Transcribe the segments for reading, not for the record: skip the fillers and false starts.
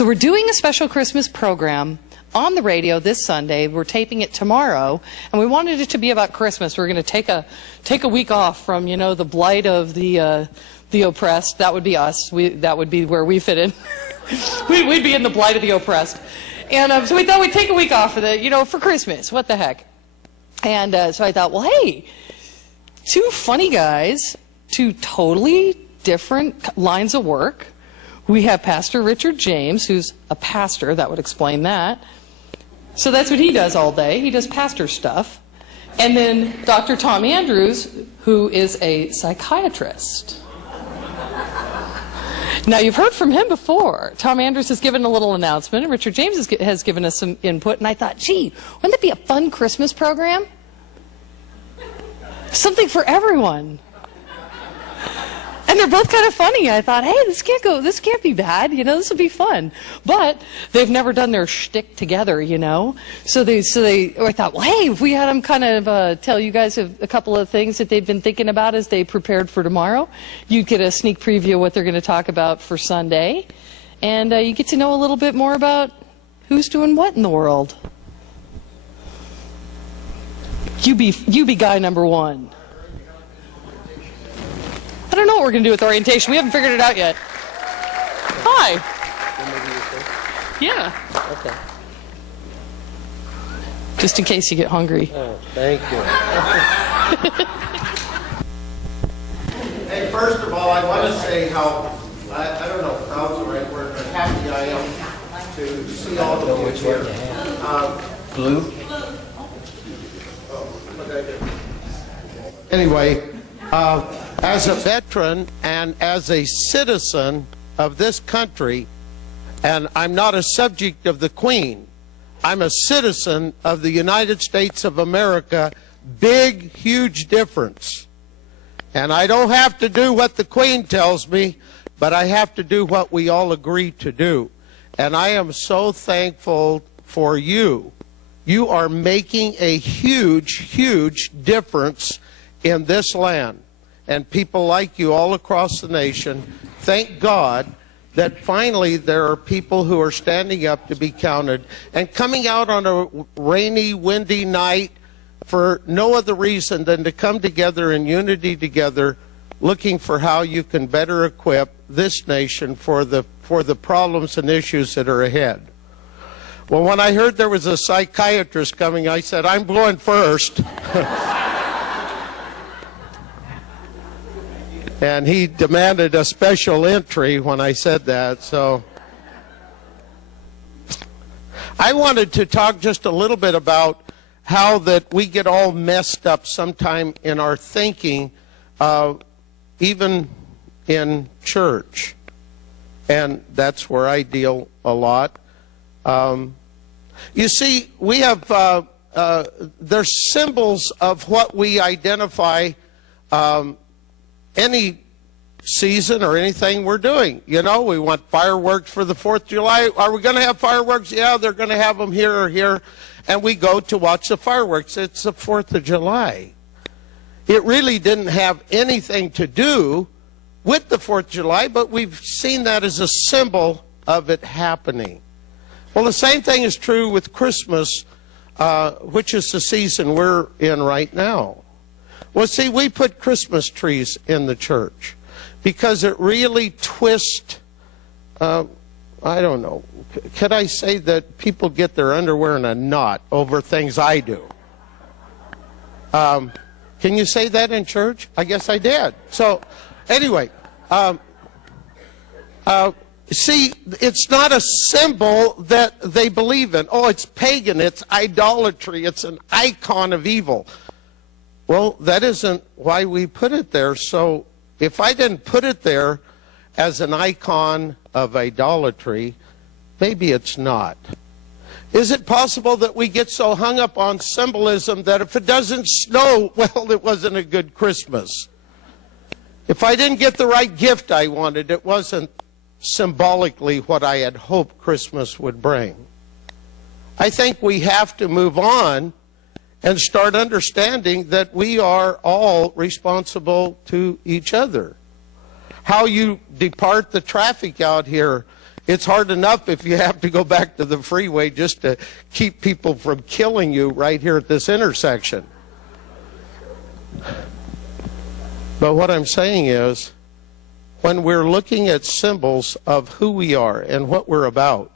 So we're doing a special Christmas program on the radio this Sunday. We're taping it tomorrow, and we wanted it to be about Christmas. We're going to take a week off from, you know, the blight of the oppressed. That would be us. That would be where we fit in. We'd be in the blight of the oppressed. And so we thought we'd take a week off for the, you know, for Christmas. What the heck? And so I thought, well, hey, two funny guys, two totally different lines of work. We have Pastor Richard James, who's a pastor. That would explain that. So that's what he does all day. He does pastor stuff. And then Dr. Tom Andrews, who is a psychiatrist. Now, you've heard from him before. Tom Andrews has given a little announcement, and Richard James has given us some input. And I thought, gee, wouldn't that be a fun Christmas program? Something for everyone. And they're both kind of funny. I thought, hey, this can't be bad, you know, this will be fun. But they've never done their shtick together, you know. So I thought, well, hey, if we had them kind of tell you guys a couple of things that they've been thinking about as they prepared for tomorrow, you'd get a sneak preview of what they're going to talk about for Sunday. And you get to know a little bit more about who's doing what in the world. You be guy number one. I don't know what we're going to do with orientation. We haven't figured it out yet. Hi. Yeah. Okay. Just in case you get hungry. Oh, thank you. Hey, first of all, I want to say how, I don't know if proud's the right word, but happy I am to see all of you here. Blue? Anyway, as a veteran and as a citizen of this country, and I'm not a subject of the Queen, I'm a citizen of the United States of America, big, huge difference. And I don't have to do what the Queen tells me, but I have to do what we all agree to do. And I am so thankful for you. You are making a huge, huge difference in this land. And people like you all across the nation, thank God that finally there are people who are standing up to be counted and coming out on a rainy, windy night for no other reason than to come together in unity together, looking for how you can better equip this nation for the problems and issues that are ahead. Well, when I heard there was a psychiatrist coming, I said, I'm going first. And he demanded a special entry when I said that, so I wanted to talk just a little bit about how that we get all messed up sometime in our thinking, even in church. And that's where I deal a lot. You see, we have, there's symbols of what we identify any season or anything we're doing. You know, we want fireworks for the 4th of July. Are we going to have fireworks? Yeah, they're going to have them here or here. And we go to watch the fireworks. It's the 4th of July. It really didn't have anything to do with the 4th of July, but we've seen that as a symbol of it happening. Well, the same thing is true with Christmas, which is the season we're in right now. Well, see, we put Christmas trees in the church because it really twists, I don't know, could I say that people get their underwear in a knot over things I do? Can you say that in church? I guess I did. So, anyway, see, it's not a symbol that they believe in. Oh, it's pagan, it's idolatry, it's an icon of evil. Well, that isn't why we put it there. So if I didn't put it there as an icon of idolatry, maybe it's not. Is it possible that we get so hung up on symbolism that if it doesn't snow, well, it wasn't a good Christmas? If I didn't get the right gift I wanted, it wasn't symbolically what I had hoped Christmas would bring. I think we have to move on and start understanding that we are all responsible to each other. How you depart the traffic out here It's hard enough if you have to go back to the freeway just to keep people from killing you right here at this intersection. But what I'm saying is, when we're looking at symbols of who we are and what we're about,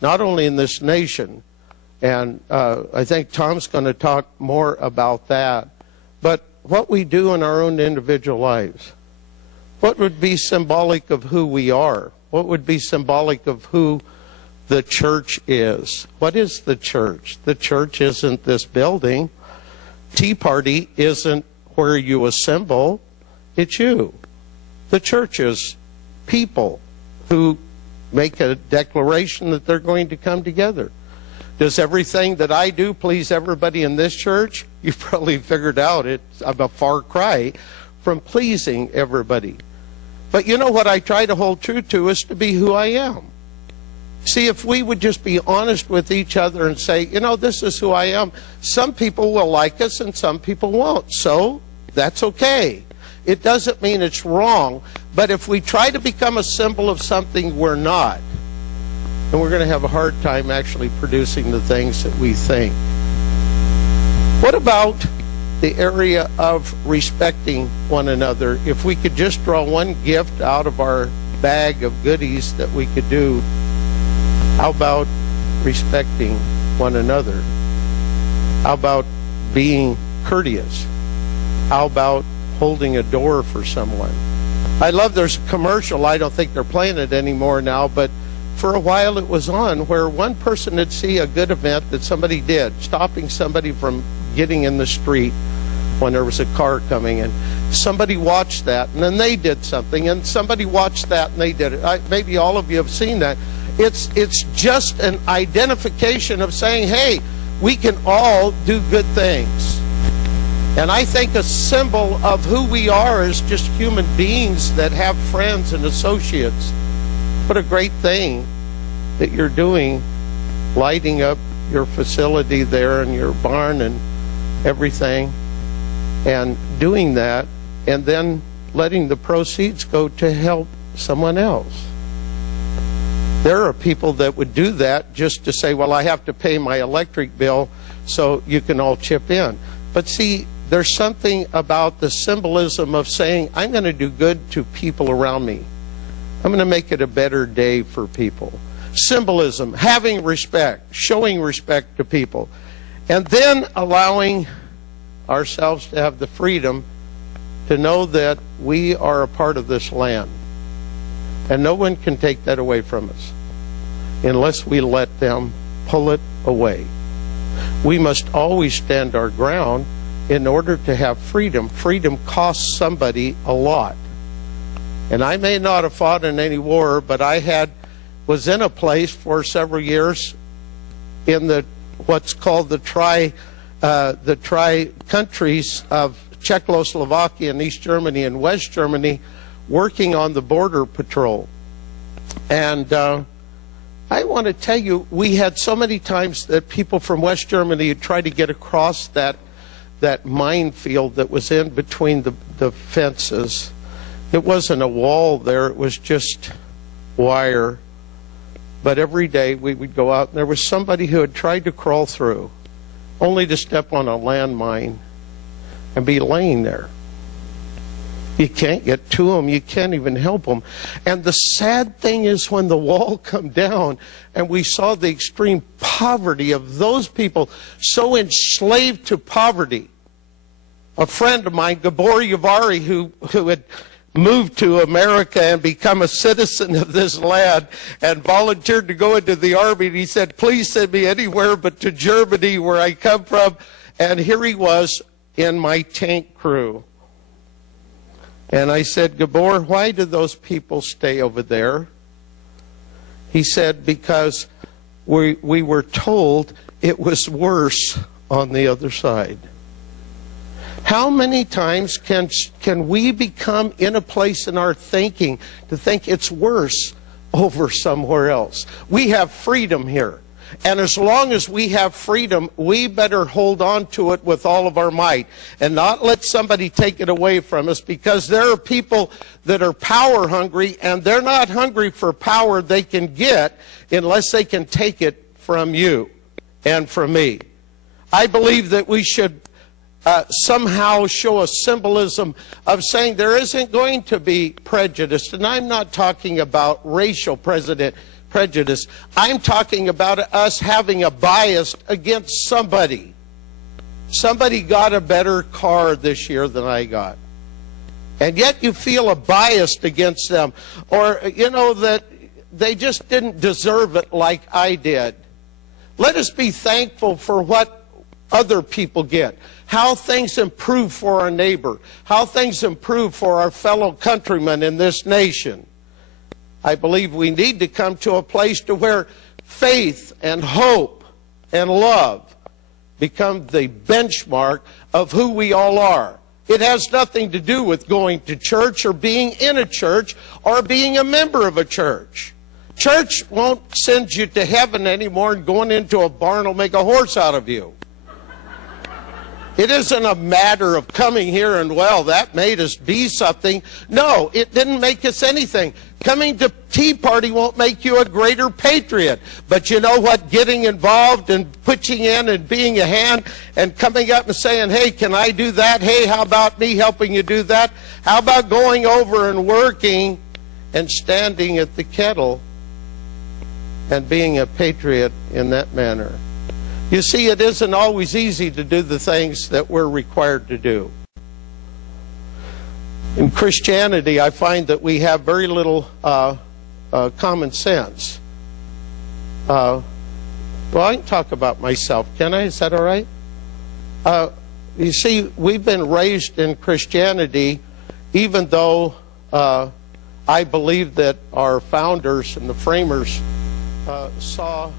not only in this nation, and I think Tom's going to talk more about that, but what we do in our own individual lives. What would be symbolic of who we are? What would be symbolic of who the church is? What is the church? The church isn't this building. Tea Party isn't where you assemble. It's you. The church is people who make a declaration that they're going to come together. Does everything that I do please everybody in this church? You've probably figured out I'm a far cry from pleasing everybody. But you know what I try to hold true to is to be who I am. See, if we would just be honest with each other and say, you know, this is who I am, some people will like us and some people won't. So that's okay. It doesn't mean it's wrong. But if we try to become a symbol of something we're not, then we're going to have a hard time actually producing the things that we think. What about the area of respecting one another? If we could just draw one gift out of our bag of goodies that we could do, how about respecting one another? How about being courteous? How about holding a door for someone? I love there's a commercial, I don't think they're playing it anymore now, but for a while it was on, where one person would see a good event that somebody did, stopping somebody from getting in the street when there was a car coming, and somebody watched that, and then they did something, and somebody watched that, and they did it. Maybe all of you have seen that. It's just an identification of saying, hey, we can all do good things. And I think a symbol of who we are is just human beings that have friends and associates. What a great thing that you're doing, lighting up your facility there and your barn and everything, and doing that, and then letting the proceeds go to help someone else. There are people that would do that just to say, well, I have to pay my electric bill, so you can all chip in. But see, there's something about the symbolism of saying, I'm going to do good to people around me. I'm going to make it a better day for people. Symbolism, having respect, showing respect to people, and then allowing ourselves to have the freedom to know that we are a part of this land. And no one can take that away from us unless we let them pull it away. We must always stand our ground in order to have freedom. Freedom costs somebody a lot. And I may not have fought in any war, but I was in a place for several years in the what's called the tri countries of Czechoslovakia and East Germany and West Germany, working on the border patrol. And I want to tell you, we had so many times that people from West Germany had tried to get across that minefield that was in between the fences. It wasn't a wall there, it was just wire. But every day we would go out and there was somebody who had tried to crawl through, only to step on a landmine and be laying there. You can't get to them. You can't even help them. And the sad thing is, when the wall come down and we saw the extreme poverty of those people, so enslaved to poverty. A friend of mine, Gabor Yavari, who had moved to America and become a citizen of this land and volunteered to go into the army, and he said, please send me anywhere but to Germany, where I come from. And here he was in my tank crew. And I said, Gabor, why do those people stay over there? He said, because we were told it was worse on the other side. How many times can we become in a place in our thinking to think it's worse over somewhere else? We have freedom here. And as long as we have freedom, we better hold on to it with all of our might and not let somebody take it away from us, because there are people that are power hungry, and they're not hungry for power they can get unless they can take it from you and from me. I believe that we should somehow show a symbolism of saying there isn't going to be prejudice. And I'm not talking about racial prejudice. I'm talking about us having a bias against somebody. Somebody got a better car this year than I got. And yet you feel a bias against them. Or, you know, that they just didn't deserve it like I did. Let us be thankful for what other people get. How things improve for our neighbor. How things improve for our fellow countrymen in this nation. I believe we need to come to a place to where faith and hope and love become the benchmark of who we all are. It has nothing to do with going to church or being in a church or being a member of a church. Church won't send you to heaven anymore, and going into a barn will make a horse out of you. It isn't a matter of coming here and, well, that made us be something. No, it didn't make us anything. Coming to Tea Party won't make you a greater patriot. But you know what? Getting involved and pitching in and being a hand and coming up and saying, hey, can I do that? Hey, how about me helping you do that? How about going over and working and standing at the kettle and being a patriot in that manner? You see, it isn't always easy to do the things that we're required to do. In Christianity, I find that we have very little common sense. Well, I can talk about myself, can I? Is that all right? You see, we've been raised in Christianity, even though I believe that our founders and the framers saw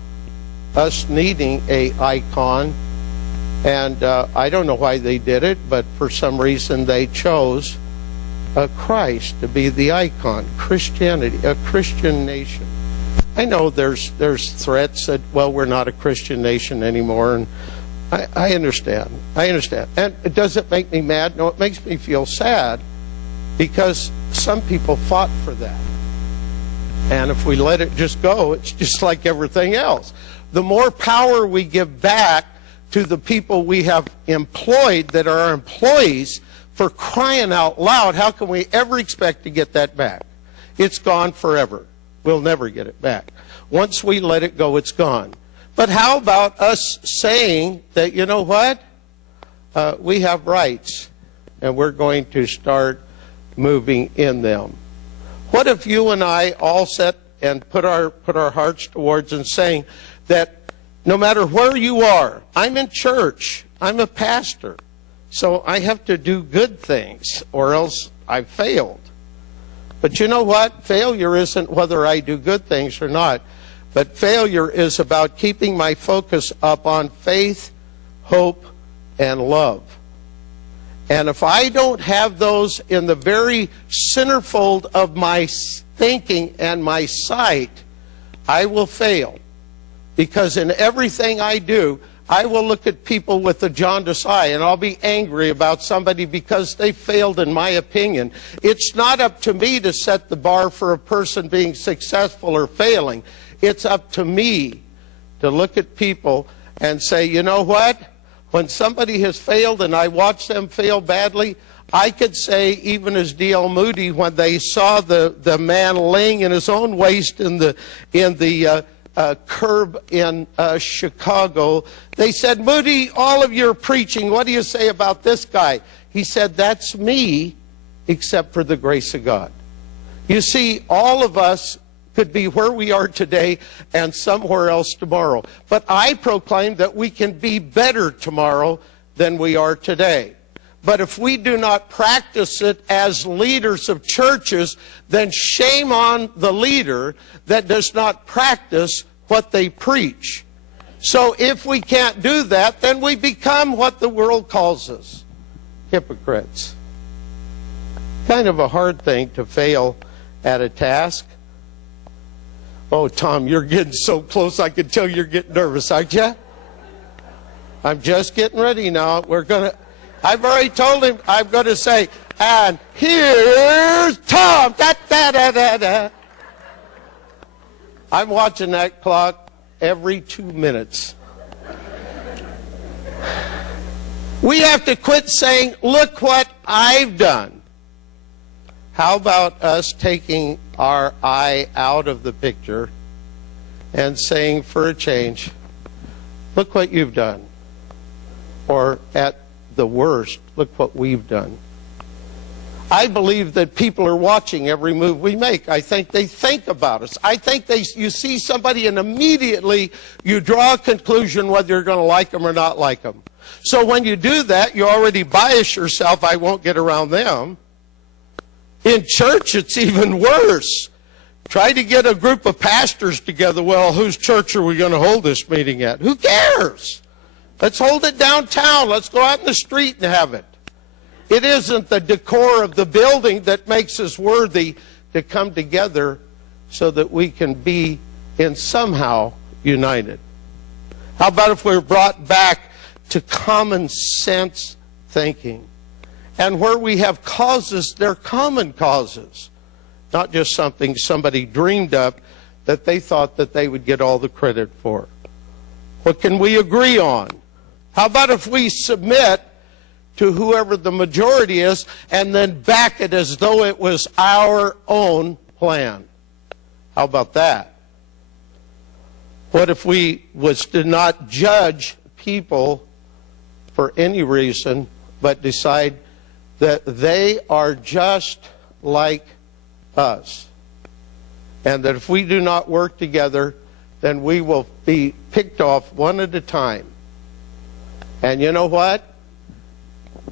us needing an icon, and I don't know why they did it, but for some reason they chose Christ to be the icon. Christianity, a Christian nation. I know there's threats that, well, we're not a Christian nation anymore, and I understand. And it doesn't make me mad. No, it makes me feel sad, because some people fought for that. And if we let it just go, it's just like everything else. The more power we give back to the people we have employed that are our employees, for crying out loud, how can we ever expect to get that back? It's gone forever. We'll never get it back. Once we let it go, it's gone. But how about us saying that, you know what? We have rights, and we're going to start moving in them. What if you and I all set and put our hearts towards and saying that no matter where you are, I'm in church, I'm a pastor, so I have to do good things or else I've failed. But you know what? Failure isn't whether I do good things or not, but failure is about keeping my focus up on faith, hope, and love. And if I don't have those in the very centerfold of my thinking and my sight, I will fail. Because in everything I do, I will look at people with a jaundiced eye, and I'll be angry about somebody because they failed in my opinion. It's not up to me to set the bar for a person being successful or failing. It's up to me to look at people and say, you know what? When somebody has failed and I watch them fail badly, I could say, even as D.L. Moody, when they saw the man laying in his own waste in the curb in Chicago, they said, Moody, all of your preaching, what do you say about this guy? He said, that's me, except for the grace of God. You see, all of us could be where we are today and somewhere else tomorrow. But I proclaim that we can be better tomorrow than we are today. But if we do not practice it as leaders of churches, then shame on the leader that does not practice what they preach. So if we can't do that, then we become what the world calls us, hypocrites. Kind of a hard thing to fail at a task. Oh, Tom, you're getting so close, I can tell you're getting nervous, aren't you? I'm just getting ready now. I've already told him I'm going to say, and here's Tom. Da, da, da, da, da. I'm watching that clock every 2 minutes. We have to quit saying, look what I've done. How about us taking our eye out of the picture and saying, for a change, look what you've done. Or at the worst, look what we've done. I believe that people are watching every move we make. I think they think about us. I think you see somebody and immediately you draw a conclusion whether you're going to like them or not like them. So when you do that, you already bias yourself, I won't get around them. In church, it's even worse. Try to get a group of pastors together. Well, whose church are we going to hold this meeting at? Who cares? Let's hold it downtown. Let's go out in the street and have it. It isn't the decor of the building that makes us worthy to come together so that we can be in somehow united. How about if we're brought back to common sense thinking? And where we have causes, they're common causes. Not just something somebody dreamed up that they thought that they would get all the credit for. What can we agree on? How about if we submit to whoever the majority is and then back it as though it was our own plan? How about that? What if we was to not judge people for any reason, but decide that they are just like us, and that if we do not work together, then we will be picked off one at a time. And you know what?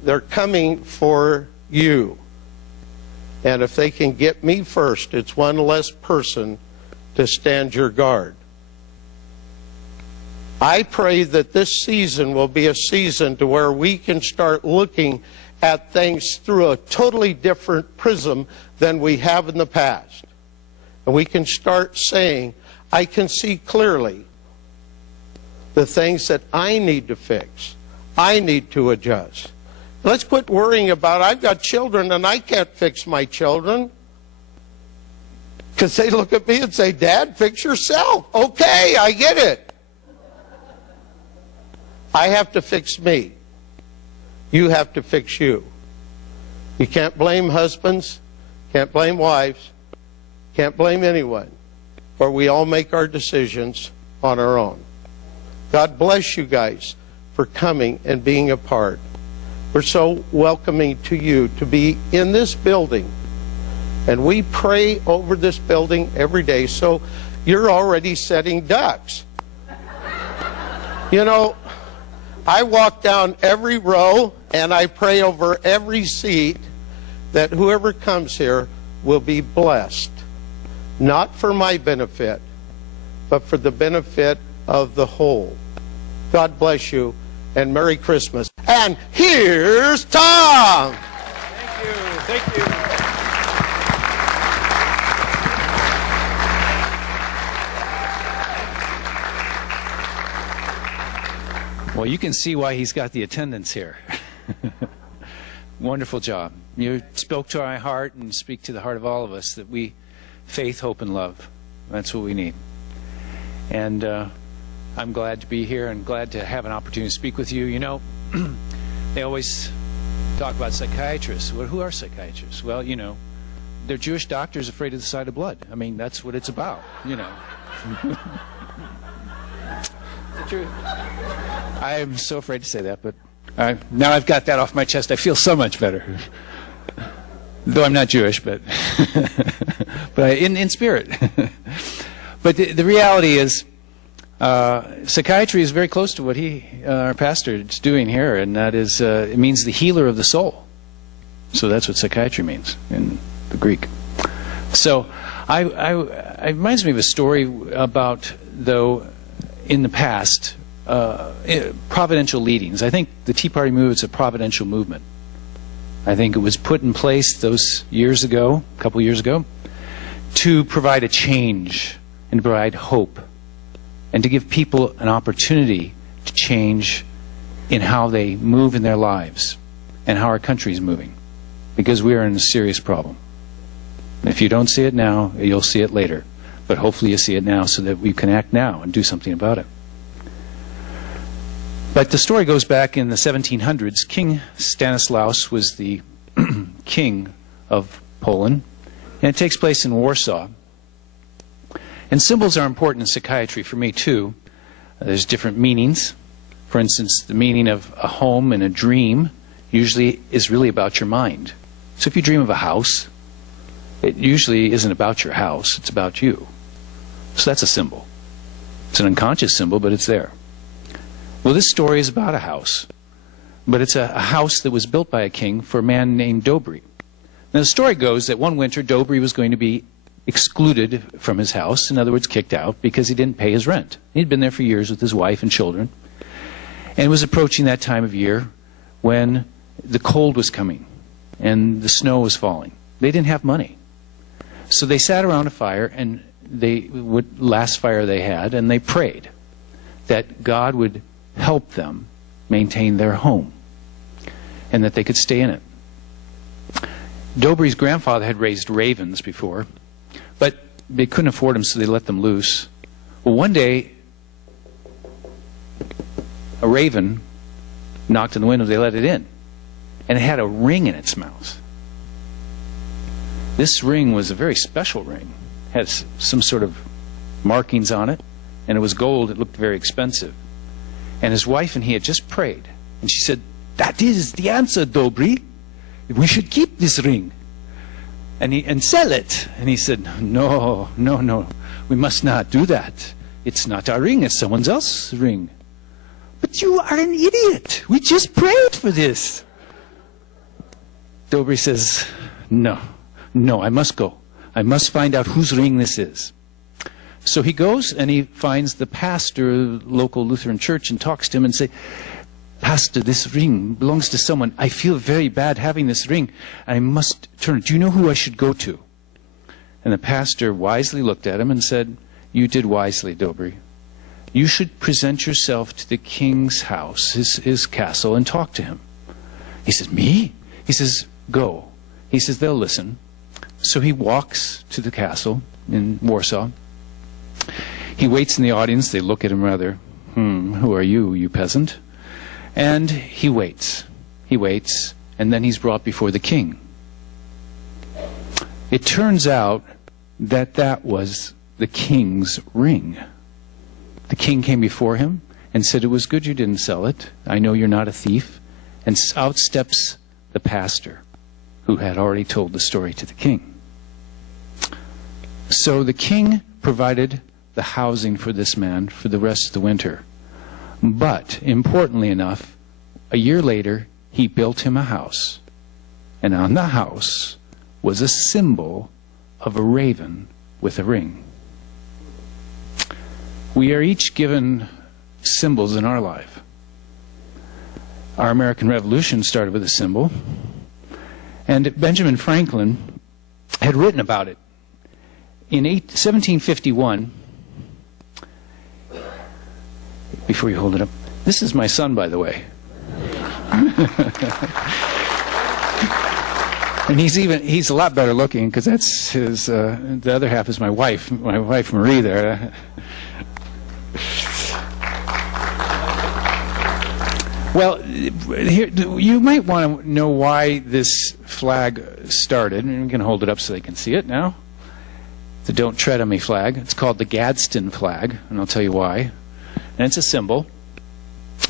They're coming for you. And if they can get me first, it's one less person to stand your guard. I pray that this season will be a season to where we can start looking at things through a totally different prism than we have in the past. And we can start saying, I can see clearly the things that I need to fix. I need to adjust. Let's quit worrying about, I've got children and I can't fix my children. Because they look at me and say, Dad, fix yourself. Okay, I get it. I have to fix me. You have to fix you. You can't blame husbands, can't blame wives, can't blame anyone, or we all make our decisions on our own. God bless you guys for coming and being a part. We're so welcoming to you to be in this building. And we pray over this building every day, so you're already setting ducks. You know, I walk down every row and I pray over every seat that whoever comes here will be blessed. Not for my benefit, but for the benefit of the whole. God bless you and Merry Christmas. And here's Tom. Thank you. Thank you. Well, you can see why he's got the attendance here. Wonderful job. You spoke to our heart and speak to the heart of all of us that we, faith, hope, and love. That's what we need. And I'm glad to be here and glad to have an opportunity to speak with you. You know, they always talk about psychiatrists. Well, who are psychiatrists? Well, you know, they're Jewish doctors afraid of the sight of blood. I mean, that's what it's about, you know. The truth. I'm so afraid to say that, but now I've got that off my chest. I feel so much better. Though I'm not Jewish, but but in spirit. But the reality is, psychiatry is very close to what our pastor, is doing here, and that is, it means the healer of the soul. So that's what psychiatry means in the Greek. So it reminds me of a story about, though, in the past, providential leadings. I think the Tea Party movement is a providential movement. I think it was put in place those years ago, a couple years ago, to provide a change and to provide hope and to give people an opportunity to change in how they move in their lives and how our country is moving, because we are in a serious problem. If you don't see it now, you'll see it later. But hopefully you see it now so that we can act now and do something about it. But the story goes back in the 1700s. King Stanislaus was the king of Poland, and it takes place in Warsaw. And symbols are important in psychiatry for me too. There's different meanings. For instance, the meaning of a home and a dream usually is really about your mind. So if you dream of a house, it usually isn't about your house, it's about you. So that's a symbol. It's an unconscious symbol, but it's there. Well, this story is about a house, but it's a house that was built by a king for a man named Dobry. Now the story goes that one winter Dobry was going to be excluded from his house, in other words kicked out, because he didn't pay his rent. He'd been there for years with his wife and children, and it was approaching that time of year when the cold was coming and the snow was falling. They didn't have money. So they sat around a fire, and last fire they had, and they prayed that God would help them maintain their home and that they could stay in it. Dobry's grandfather had raised ravens before, but they couldn't afford them, so they let them loose. Well, one day, a raven knocked on the window. They let it in, and it had a ring in its mouth. This ring was a very special ring. It had some sort of markings on it, and it was gold. It looked very expensive. And his wife and he had just prayed, and she said, "That is the answer, Dobry. We should keep this ring and sell it." And he said, "No, no, no. We must not do that. It's not our ring. It's someone else's ring." "But you are an idiot. We just prayed for this." Dobry says, "No, no, I must go. I must find out whose ring this is." So he goes and he finds the pastor of the local Lutheran church and talks to him and says, "Pastor, this ring belongs to someone. I feel very bad having this ring. I must turn it. Do you know who I should go to?" And the pastor wisely looked at him and said, "You did wisely, Dobry. You should present yourself to the king's house, his castle, and talk to him." He says, "Me?" He says, "Go." He says, "They'll listen." So he walks to the castle in Warsaw. He waits in the audience. They look at him rather, "Who are you, you peasant?" And he waits, and then he's brought before the king. It turns out that that was the king's ring. The king came before him and said, "It was good you didn't sell it. I know you're not a thief." And out steps the pastor, who had already told the story to the king. So the king provided the housing for this man for the rest of the winter. But, importantly enough, a year later, he built him a house. And on the house was a symbol of a raven with a ring. We are each given symbols in our life. Our American Revolution started with a symbol. And Benjamin Franklin had written about it. In 1751, before you hold it up, this is my son, by the way. And he's a lot better looking, because that's his, the other half is my wife Marie there. Well, here, you might want to know why this flag started. And we can hold it up so they can see it now. The "Don't Tread on Me" flag. It's called the Gadsden flag, and I'll tell you why. And it's a symbol.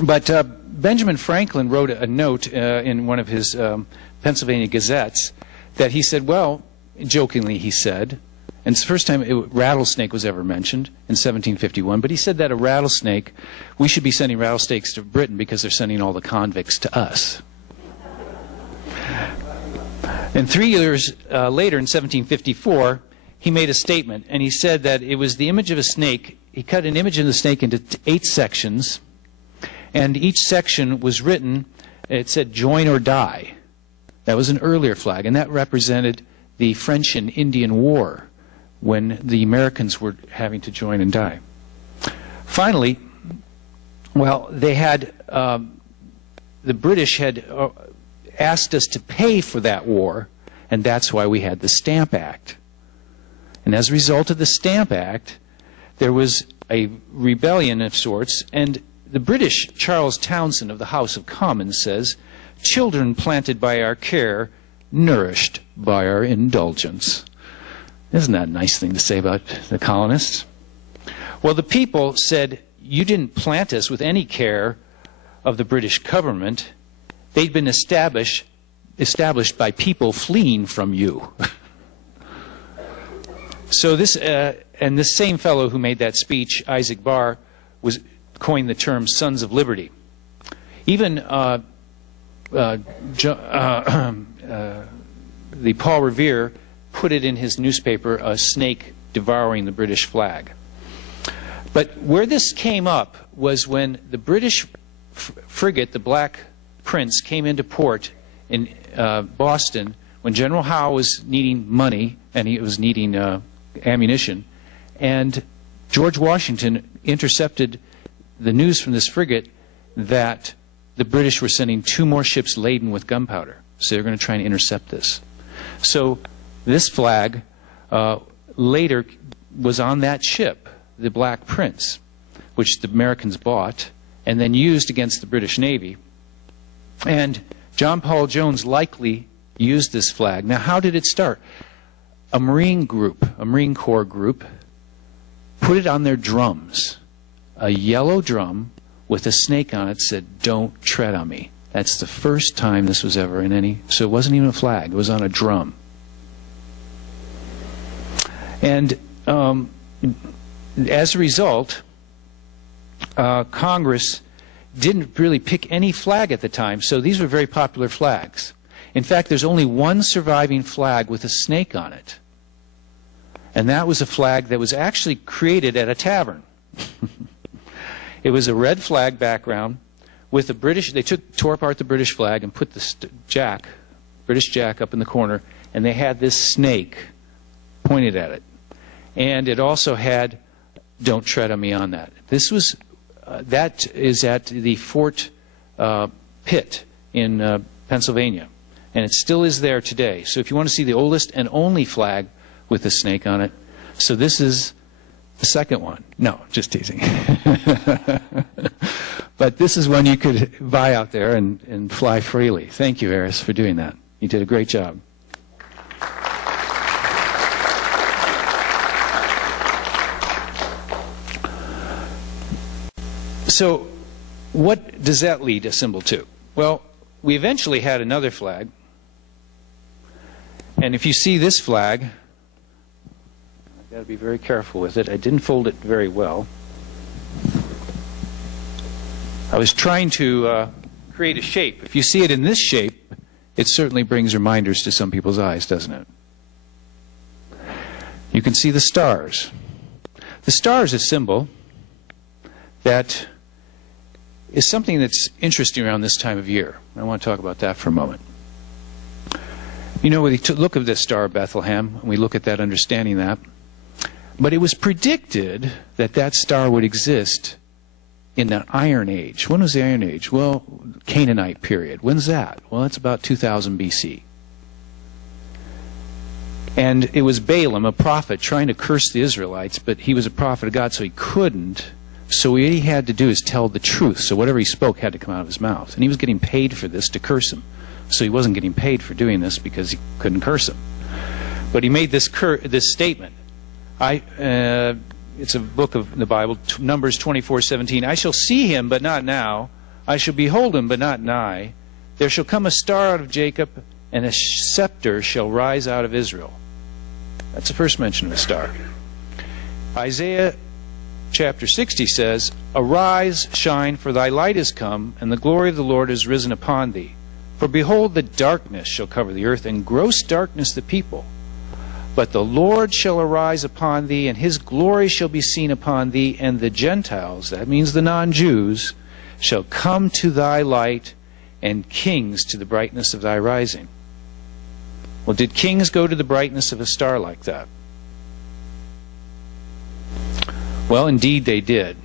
But Benjamin Franklin wrote a note in one of his Pennsylvania Gazettes that he said, well, jokingly he said, and it's the first time rattlesnake was ever mentioned in 1751, but he said that a rattlesnake, we should be sending rattlesnakes to Britain because they're sending all the convicts to us. And 3 years later, in 1754, he made a statement, and he said that it was the image of a snake. He cut an image of the snake into 8 sections, and each section was written, it said, "Join or die." That was an earlier flag, and that represented the French and Indian War, when the Americans were having to join and die. Finally, well, they had, the British had asked us to pay for that war, and that's why we had the Stamp Act. And as a result of the Stamp Act, there was a rebellion of sorts, and the British Charles Townshend of the House of Commons says, "Children planted by our care, nourished by our indulgence." Isn't that a nice thing to say about the colonists? Well, the people said, "You didn't plant us with any care of the British government. They'd been established by people fleeing from you." So this, and this same fellow who made that speech, Isaac Barr, coined the term "Sons of Liberty." Even the Paul Revere put it in his newspaper, "A Snake Devouring the British Flag." But where this came up was when the British frigate, the Black Prince, came into port in Boston, when General Howe was needing money and he was needing ammunition, and George Washington intercepted the news from this frigate that the British were sending 2 more ships laden with gunpowder. So they're going to try and intercept this. So this flag later was on that ship, the Black Prince, which the Americans bought and then used against the British Navy. And John Paul Jones likely used this flag. Now, how did it start? A Marine Corps group, put it on their drums. A yellow drum with a snake on it said, "Don't tread on me." That's the first time this was ever in any, so it wasn't even a flag, it was on a drum. And as a result, Congress didn't really pick any flag at the time, so these were very popular flags. In fact, there's only one surviving flag with a snake on it. And that was a flag that was actually created at a tavern. It was a red flag background with the British, they tore apart the British flag and put the British Jack up in the corner, and they had this snake pointed at it. And it also had, "Don't tread on me" on that. This was, that is at the Fort Pitt in Pennsylvania. And it still is there today. So if you want to see the oldest and only flag with a snake on it, so this is the second one. No, just teasing. But this is one you could buy out there and fly freely. Thank you, Harris, for doing that. You did a great job. So what does that lead a symbol to? Well, we eventually had another flag. And if you see this flag, I've got to be very careful with it. I didn't fold it very well. I was trying to create a shape. If you see it in this shape, it certainly brings reminders to some people's eyes, doesn't it? You can see the stars. The star is a symbol that is something that's interesting around this time of year. I want to talk about that for a moment. You know, we look at this Star of Bethlehem, and we look at that, understanding that. But it was predicted that that star would exist in the Iron Age. When was the Iron Age? Well, Canaanite period. When's that? Well, that's about 2000 BC. And it was Balaam, a prophet, trying to curse the Israelites, but he was a prophet of God, so he couldn't. So what he had to do is tell the truth. So whatever he spoke had to come out of his mouth. And he was getting paid for this to curse him. So he wasn't getting paid for doing this because he couldn't curse him. But he made this statement. It's a book of the Bible, Numbers 24:17. "I shall see him, but not now. I shall behold him, but not nigh. There shall come a star out of Jacob, and a scepter shall rise out of Israel." That's the first mention of a star. Isaiah chapter 60 says, "Arise, shine, for thy light is come, and the glory of the Lord is risen upon thee. For behold, the darkness shall cover the earth, and gross darkness the people. But the Lord shall arise upon thee, and his glory shall be seen upon thee, and the Gentiles," that means the non-Jews, "shall come to thy light, and kings to the brightness of thy rising." Well, did kings go to the brightness of a star like that? Well, indeed they did.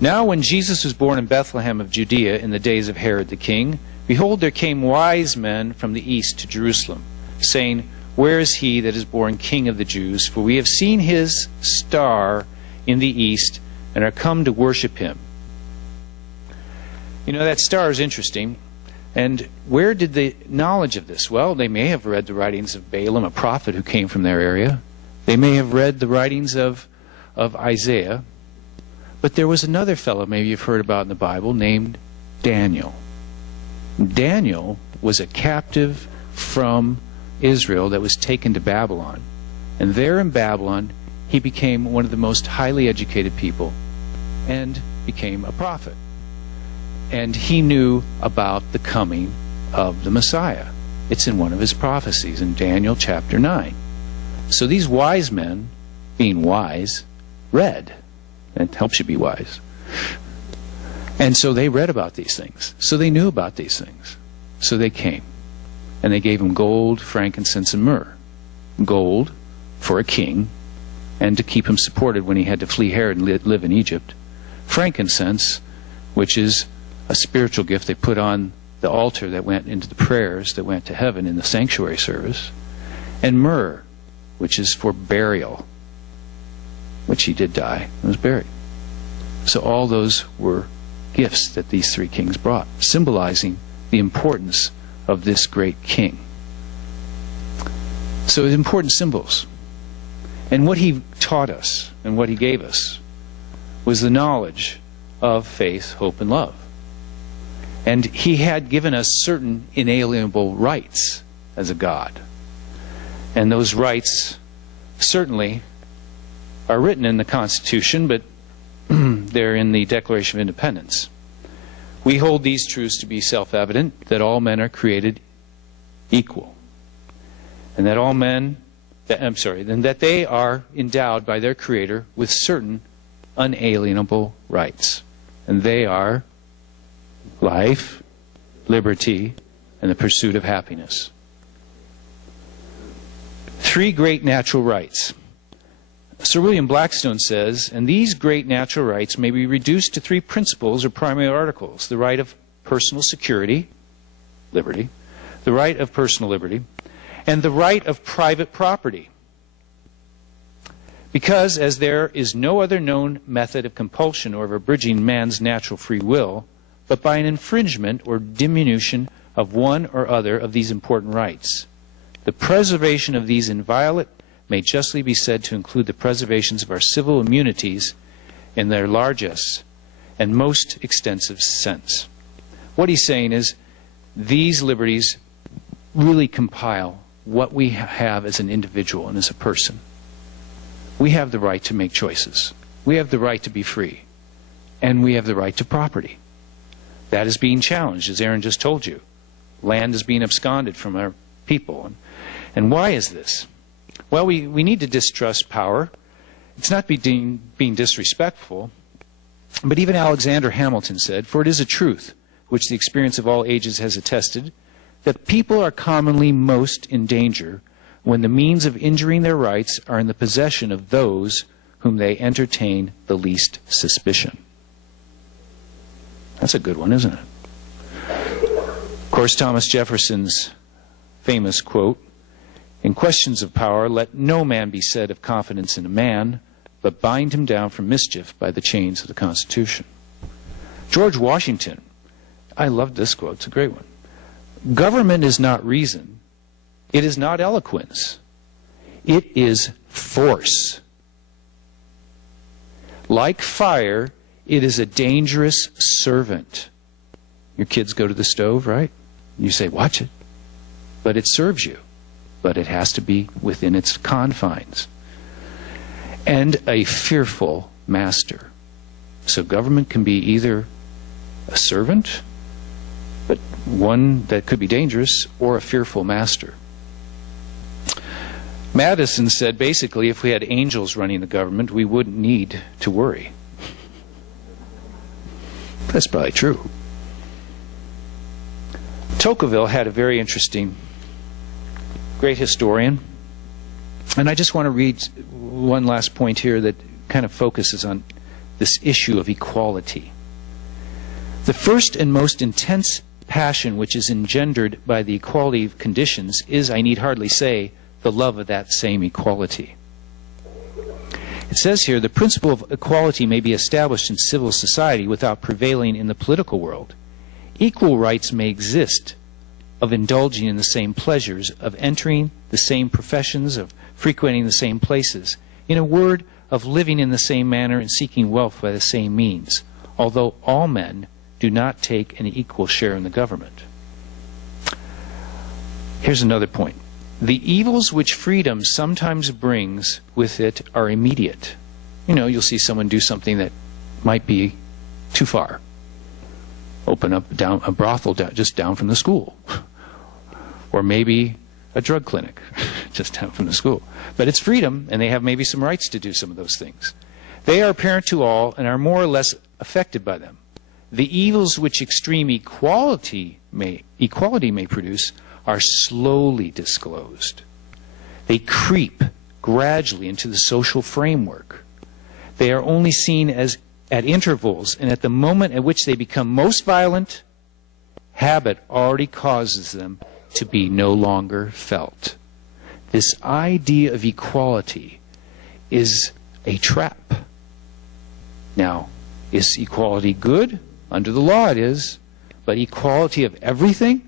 Now when Jesus was born in Bethlehem of Judea in the days of Herod the king, behold, there came wise men from the east to Jerusalem, saying, Where is he that is born King of the Jews? For we have seen his star in the east, and are come to worship him. You know, that star is interesting. And where did the knowledge of this? Well, they may have read the writings of Balaam, a prophet who came from their area. They may have read the writings of Isaiah. But there was another fellow maybe you've heard about in the Bible named Daniel. Daniel was a captive from Israel that was taken to Babylon. And there in Babylon, he became one of the most highly educated people and became a prophet. And he knew about the coming of the Messiah. It's in one of his prophecies in Daniel chapter 9. So these wise men, being wise, read. It helps you be wise. And so they read about these things. So they knew about these things. So they came. And they gave him gold, frankincense, and myrrh. Gold for a king and to keep him supported when he had to flee Herod and live in Egypt. Frankincense, which is a spiritual gift they put on the altar that went into the prayers that went to heaven in the sanctuary service. And myrrh, which is for burial, which he did die and was buried. So all those were gifts that these three kings brought, symbolizing the importance of this great king. So it's important symbols. And what he taught us and what he gave us was the knowledge of faith, hope, and love. And he had given us certain inalienable rights as a God. And those rights certainly are written in the Constitution, but they're in the Declaration of Independence. We hold these truths to be self-evident, that all men are created equal. And that all men, and that they are endowed by their Creator with certain unalienable rights. And they are life, liberty, and the pursuit of happiness. Three great natural rights. Sir William Blackstone says, and these great natural rights may be reduced to three principles or primary articles: the right of personal security, liberty, the right of personal liberty, and the right of private property. Because as there is no other known method of compulsion or of abridging man's natural free will, but by an infringement or diminution of one or other of these important rights, the preservation of these inviolate may justly be said to include the preservations of our civil immunities in their largest and most extensive sense. What he's saying is these liberties really compile what we have as an individual and as a person. We have the right to make choices. We have the right to be free. And we have the right to property. That is being challenged, as Aaron just told you. Land is being absconded from our people. And why is this? Well, we need to distrust power. It's not being disrespectful. But even Alexander Hamilton said, "For it is a truth, which the experience of all ages has attested, that people are commonly most in danger when the means of injuring their rights are in the possession of those whom they entertain the least suspicion." That's a good one, isn't it? Of course, Thomas Jefferson's famous quote, "In questions of power, let no man be said of confidence in a man, but bind him down from mischief by the chains of the Constitution." George Washington, I love this quote, it's a great one. "Government is not reason. It is not eloquence. It is force. Like fire, it is a dangerous servant." Your kids go to the stove, right? You say, "Watch it." But it serves you. But it has to be within its confines. And a fearful master. So government can be either a servant, but one that could be dangerous, or a fearful master. Madison said, basically, if we had angels running the government, we wouldn't need to worry. That's probably true. Tocqueville had a very interesting, great historian. And I just want to read one last point here that kind of focuses on this issue of equality. The first and most intense passion which is engendered by the equality of conditions is, I need hardly say, the love of that same equality. It says here, the principle of equality may be established in civil society without prevailing in the political world. Equal rights may exist of indulging in the same pleasures, of entering the same professions, of frequenting the same places. In a word, of living in the same manner and seeking wealth by the same means, although all men do not take an equal share in the government. Here's another point. The evils which freedom sometimes brings with it are immediate. You know, you'll see someone do something that might be too far. Open up a brothel just down from the school. Or maybe a drug clinic just down from the school. But it's freedom, and they have maybe some rights to do some of those things. They are apparent to all and are more or less affected by them. The evils which extreme equality may produce are slowly disclosed. They creep gradually into the social framework. They are only seen as at intervals, and at the moment at which they become most violent, habit already causes them to be no longer felt. This idea of equality is a trap. Now, is equality good? Under the law it is. But equality of everything?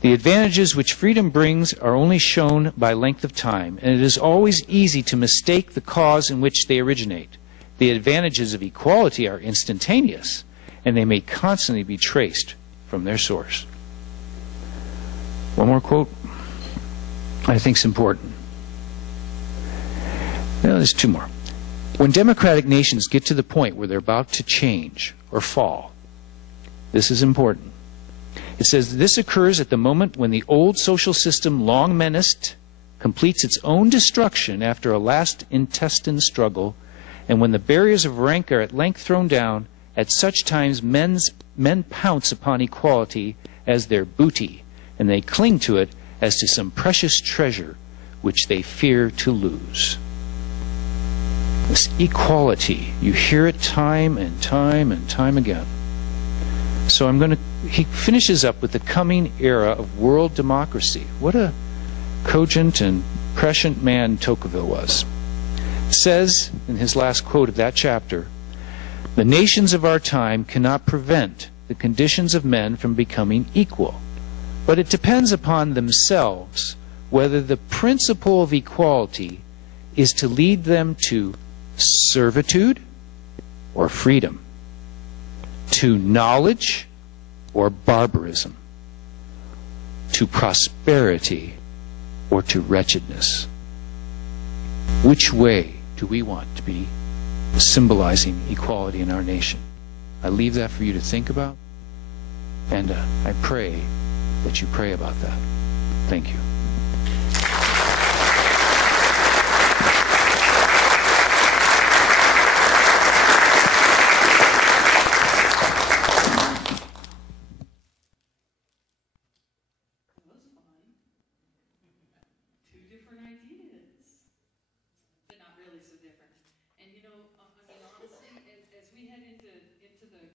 The advantages which freedom brings are only shown by length of time, and it is always easy to mistake the cause in which they originate. The advantages of equality are instantaneous, and they may constantly be traced from their source. One more quote I think is important. No, there's two more. When democratic nations get to the point where they're about to change or fall, this is important. It says, this occurs at the moment when the old social system, long menaced, completes its own destruction after a last intestine struggle, and when the barriers of rank are at length thrown down. At such times men pounce upon equality as their booty, and they cling to it as to some precious treasure which they fear to lose. This equality, you hear it time and time and time again. So he finishes up with the coming era of world democracy. What a cogent and prescient man Tocqueville was. It says in his last quote of that chapter, the nations of our time cannot prevent the conditions of men from becoming equal, but it depends upon themselves whether the principle of equality is to lead them to servitude or freedom, to knowledge or barbarism, to prosperity or to wretchedness. Which way do we want to be symbolizing equality in our nation? I leave that for you to think about, and I pray that you pray about that. Thank you. Two different ideas. They're not really so different. And you know, I mean, honestly, as we head into the